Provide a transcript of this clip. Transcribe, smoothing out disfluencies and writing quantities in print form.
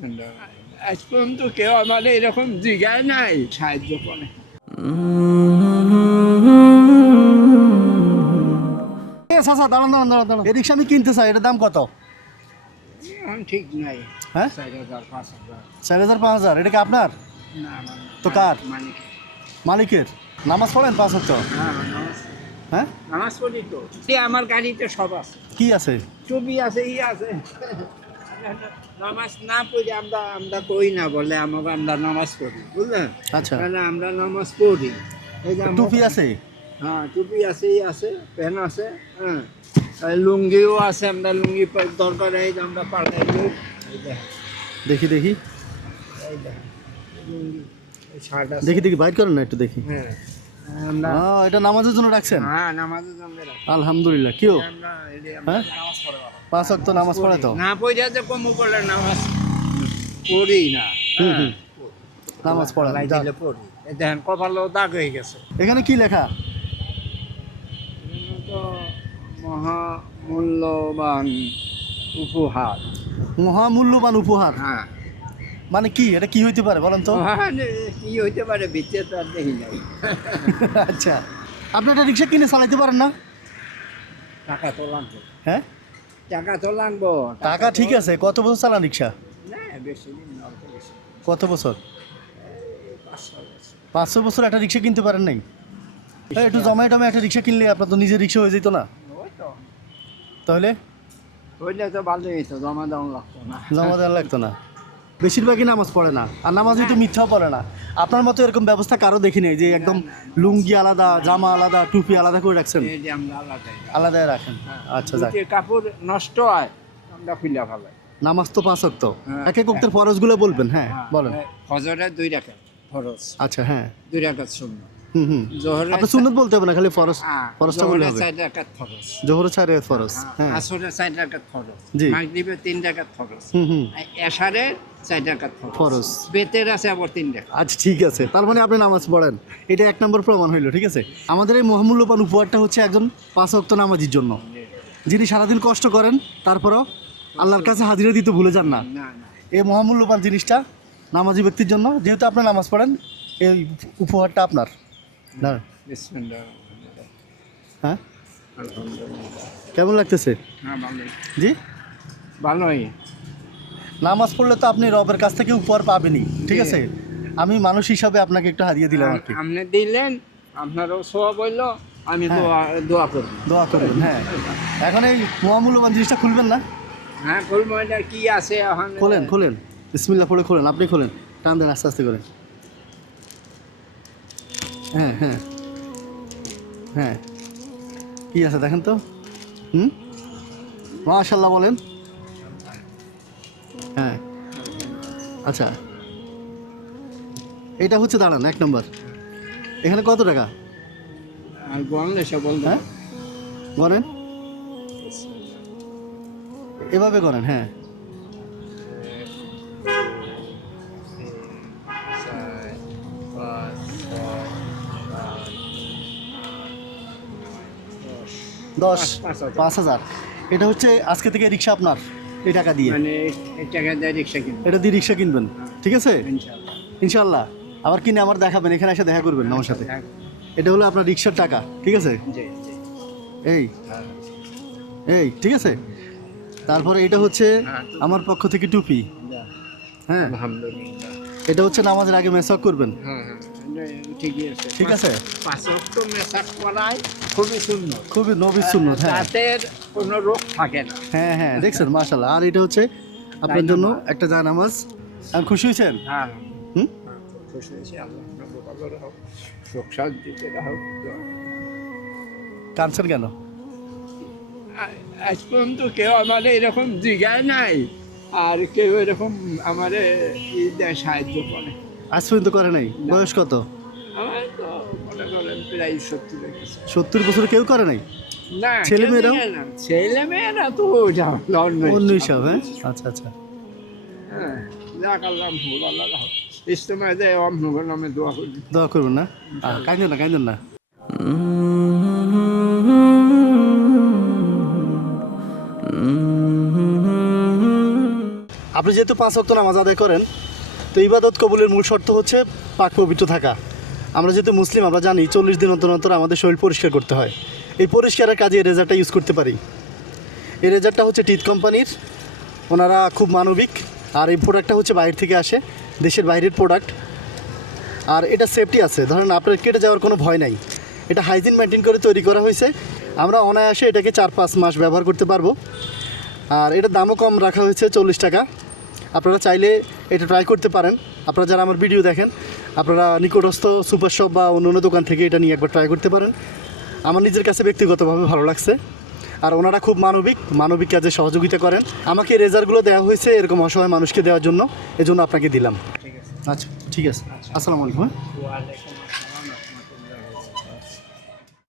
বিসমিল্লাহ। আজ পর্যন্ত কেউ আমার এরকম জিগায় নাই সাহায্য করে। চাচা দাঁড়ান দাঁড়ান দাঁড়ান দাঁড়ান, এই রিক্সা আমি কিনতে চাই, এটার দাম কত? এখন ঠিক নাই। হ্যাঁ 4,000 5,000। 4,000 5,000, এটা কি আপনার? না না, তো কার? মালিক। মালিকের? নামাজ পড়েন 5 ওয়াক্ত? হ্যাঁ নামাজ, হ্যাঁ নামাজ পড়ি তো। আমার গাড়িতে সব আছে, কি আছে? ছবি আছে, আছে। নামাজ না পড়ি আমরা, কই না বলে আমাকে, আমরা নামাজ পড়ি, বুঝলেন? আচ্ছা, তাহলে আমরা নামাজ পড়ি। এই যে টুপি আছে? হ্যাঁ টুপি আছে, আছে, প্যান আছে, হ্যাঁ, আর লুঙ্গিও আছে। আমরা লুঙ্গি দরকার এই যে আমরা পাল্টাই দিই। এই দেখেন, দেখি দেখি এই দেখেন লুঙ্গি, এই শার্ট আছে। দেখি দেখি বাইর করেন না একটু দেখি। হ্যাঁ আমরা, এটা নামাজের জন্য রাখছেন? হ্যাঁ নামাজের জন্য রাখি। আলহামদুলিল্লাহ। কেউ আমরা এই যে হ্যাঁ নামাজ পড়ে 5 ওয়াক্ত নামাজ পড়ে তো? না পড়ে যে কম করলে নামাজ পড়ি না। হুম, হ্যাঁ, হুম। নামাজ পড়া লাই দিলে পড়ি। এই দেখেন কপালেও দাগ হয়ে গেছে। এখানে কি লেখা? এজন্য তো মহামূল্যবান উপহার। মহামূল্যবান উপহার হ্যাঁ, মানে কি? এটা কি হইতে পারে বলেন তো? মানে কি হইতে পারে ভিতরে তো আর দেখি নাই। আচ্ছা, আপনি একটা রিক্সা কিনে চালাইতে পারেন না? টাকা তো লাগবে, হ্যাঁ টাকা তো লাগবো। টাকা ঠিক আছে, কত বছর চালান রিক্সা? না বেশি দিন না, অল্প বেশি। কত বছর? 500 বছর। 500 বছর একটা রিক্সা কিনতে পারেন নাই? একটু জমায় টমায় একটা রিক্সা কিনলে আপনার তো নিজের রিক্সা হয়ে যেত না? ওই তো, তাহলে হইলে তো ভালোই হইতো, জমা দেওয়া লাগতো না। জমা দেওয়া লাগতো না। বেশিরভাগই নামাজ পড়ে না, আর নামাজই তো মিথ্যাও পড়ে না। আপনার মতো এরকম ব্যবস্থা কারো দেখি নাই যে একদম লুঙ্গি আলাদা, জামা আলাদা, টুপি আলাদা করে রাখছেন। এই যে আমরা আলাদাই। আলাদাই রাখেন? আচ্ছা, যাক। যে কাপড় নষ্ট হয় আমরা খুলে ফেলাই। নামাজ তো 5 ওয়াক্ত, হ্যাঁ। এক এক ওয়াক্তের ফরজগুলো বলবেন। হ্যাঁ বলেন। ফজরে 2 রাকাত ফরজ, আচ্ছা, হ্যাঁ, 2 রাকাত সুন্নাত। হুম হুম। জোহরে আপনি সুন্নত বলতে হবে না, খালি ফরজ, ফরজটা বললে হবে। 4 রাকাত ফরজ, জোহরে 4 রাকাত ফরজ। হ্যাঁ, আসরে 4 রাকাত ফরজ, জি। মাগরিবে 3 রাকাত ফরজ, হুম হুম, এশারে 4 রাকাত ফরজ। ফরজ, বেতের আছে আবার 3 রাকাত। আচ্ছা ঠিক আছে, তার মানে আপনি নামাজ পড়েন, এটা 1 নম্বর প্রমাণ হইলো। ঠিক আছে, আমাদের এই মহামূল্যবান উপহারটা হচ্ছে একজন 5 ওয়াক্ত নামাজির জন্য, যিনি সারাদিন কষ্ট করেন, তারপরও আল্লাহর কাছে হাজিরা দিতে ভুলে যান না। না না, এই মহামূল্যবান জিনিসটা নামাজি ব্যক্তির জন্য, যেহেতু আপনি নামাজ পড়েন, এই উপহারটা আপনার। না বিসমিল্লাহ, হ্যাঁ, আলহামদুলিল্লাহ। কেমন লাগতেছে? হ্যাঁ ভালোই, জি, ভালোই। নামাজ পড়লে তো আপনি রবের কাছ থেকে উপহার পাবেনই। ঠিক আছে, আমি মানুষ হিসাবে আপনাকে একটু হারিয়ে দিলাম আর কি। আপনি দিলেন, আপনারও সওয়াব হইলো, আমি হ্যাঁ। দোয়া করব। দোয়া করবেন। হ্যাঁ, এখন এই মহামূল্যবান জিনিসটা খুলবেন না? হ্যাঁ খুলবো, এটা কি আছে এখন? খোলেন খোলেন, বিসমিল্লাহ পড়ে খোলেন, আপনি খোলেন, টান দেন আস্তে আস্তে করে। হ্যাঁ হ্যাঁ হ্যাঁ, কি আছে দেখেন তো। হুম, মাশাআল্লাহ বলেন। হ্যাঁ, আচ্ছা, এটা হচ্ছে, দাঁড়ান, 1 নম্বর। এখানে কত টাকা? আর বললে সব বলবো। হ্যাঁ গণেন, এভাবে গণেন। হ্যাঁ, 10, 5,000। এটা হচ্ছে আজকে থেকে রিক্সা আপনার, এই টাকা দিয়ে, মানে এই টাকা দিয়ে রিক্সা কিনবো এটা দিয়ে রিক্সা কিনবেন। ঠিক আছে, ইনশাআল্লাহ। ইনশাল্লাহ। আবার কিনে আমার দেখাবেন, এখানে এসে দেখা করবেন আমার সাথে। এটা হলো আপনার রিক্সার টাকা। ঠিক আছে, জি জি, এই এই ঠিক আছে। তারপরে এটা হচ্ছে আমার পক্ষ থেকে টুপি। হ্যাঁ, আলহামদুলিল্লাহ। এটা হচ্ছে নামাজের আগে মেসওয়াক করবেন। হ্যাঁ হ্যাঁ, ঠিকই আছে। ঠিক আছে, 5 ওয়াক্ত মেসাক করাই খুবই সুন্দর, খুবই নবীর সুন্নত। হ্যাঁ দাঁতের কোনো রোগ থাকে না। হ্যাঁ হ্যাঁ, দেখছেন, মাশাআল্লাহ। আর এটা হচ্ছে আপনার জন্য একটা জায়নামাজ। আমি খুশি হয়েছেন? হ্যাঁ, হুম, খুশি হয়েছি। আল্লাহ ভালো রাখো, সুখ শান্তিতে রাখো। কাঁদছেন কেন? আজ পর্যন্ত কেউ আমার এরকম জিগায় নাই, আর কেউ এরকম আমার সাহায্য করে। আজ পর্যন্ত করে নাই? বয়স কত? আমার তো মনে করেন প্রায় 70 হয়ে গেছে। 70 বছরে কেউ করে নাই? না, ছেলেমেয়েরাও? ছেলেমেয়েরা তো অন্য হিসাব। হ্যাঁ, আচ্ছা আচ্ছা, হ্যাঁ, যাক আল্লাহ ভুল আল্লাহ রাখো। ইজতেমায় যায় আপনার নামে দোয়া করি। দোয়া করবেন না? কাঁদেন না, কাঁদেন না। আপনি যেহেতু 5 ওয়াক্ত নামাজ আদায় করেন, তো ইবাদত কবুলের মূল শর্ত হচ্ছে পাক পবিত্র থাকা। আমরা যেহেতু মুসলিম, আমরা জানি 40 দিন অন্তর অন্তর আমাদের শরীর পরিষ্কার করতে হয়। এই পরিষ্কারের কাজে এই রেজারটা ইউজ করতে পারি। এই রেজারটা হচ্ছে টিথ কোম্পানির, ওনারা খুব মানবিক। আর এই প্রোডাক্টটা হচ্ছে বাইরে থেকে আসে, দেশের বাইরের প্রোডাক্ট। আর এটা সেফটি আছে, ধরেন আপনার কেটে যাওয়ার কোনো ভয় নাই। এটা হাইজিন মেনটেন করে তৈরি করা হয়েছে। আমরা অনায়াসে এটাকে 4-5 মাস ব্যবহার করতে পারবো। আর এটার দামও কম রাখা হয়েছে, 40 টাকা। আপনারা চাইলে এটা ট্রাই করতে পারেন। আপনারা যারা আমার ভিডিও দেখেন, আপনারা নিকটস্থ সুপার শপ বা অন্য অন্য দোকান থেকে এটা নিয়ে একবার ট্রাই করতে পারেন। আমার নিজের কাছে ব্যক্তিগতভাবে ভালো লাগছে। আর ওনারা খুব মানবিক কাজে সহযোগিতা করেন। আমাকে এই রেজারগুলো দেওয়া হয়েছে এরকম অসহায় মানুষকে দেওয়ার জন্য, এজন্য আপনাকে দিলাম। ঠিক আছে। আচ্ছা, ঠিক আছে। আসসালামু আলাইকুম। ওয়ালাইকুম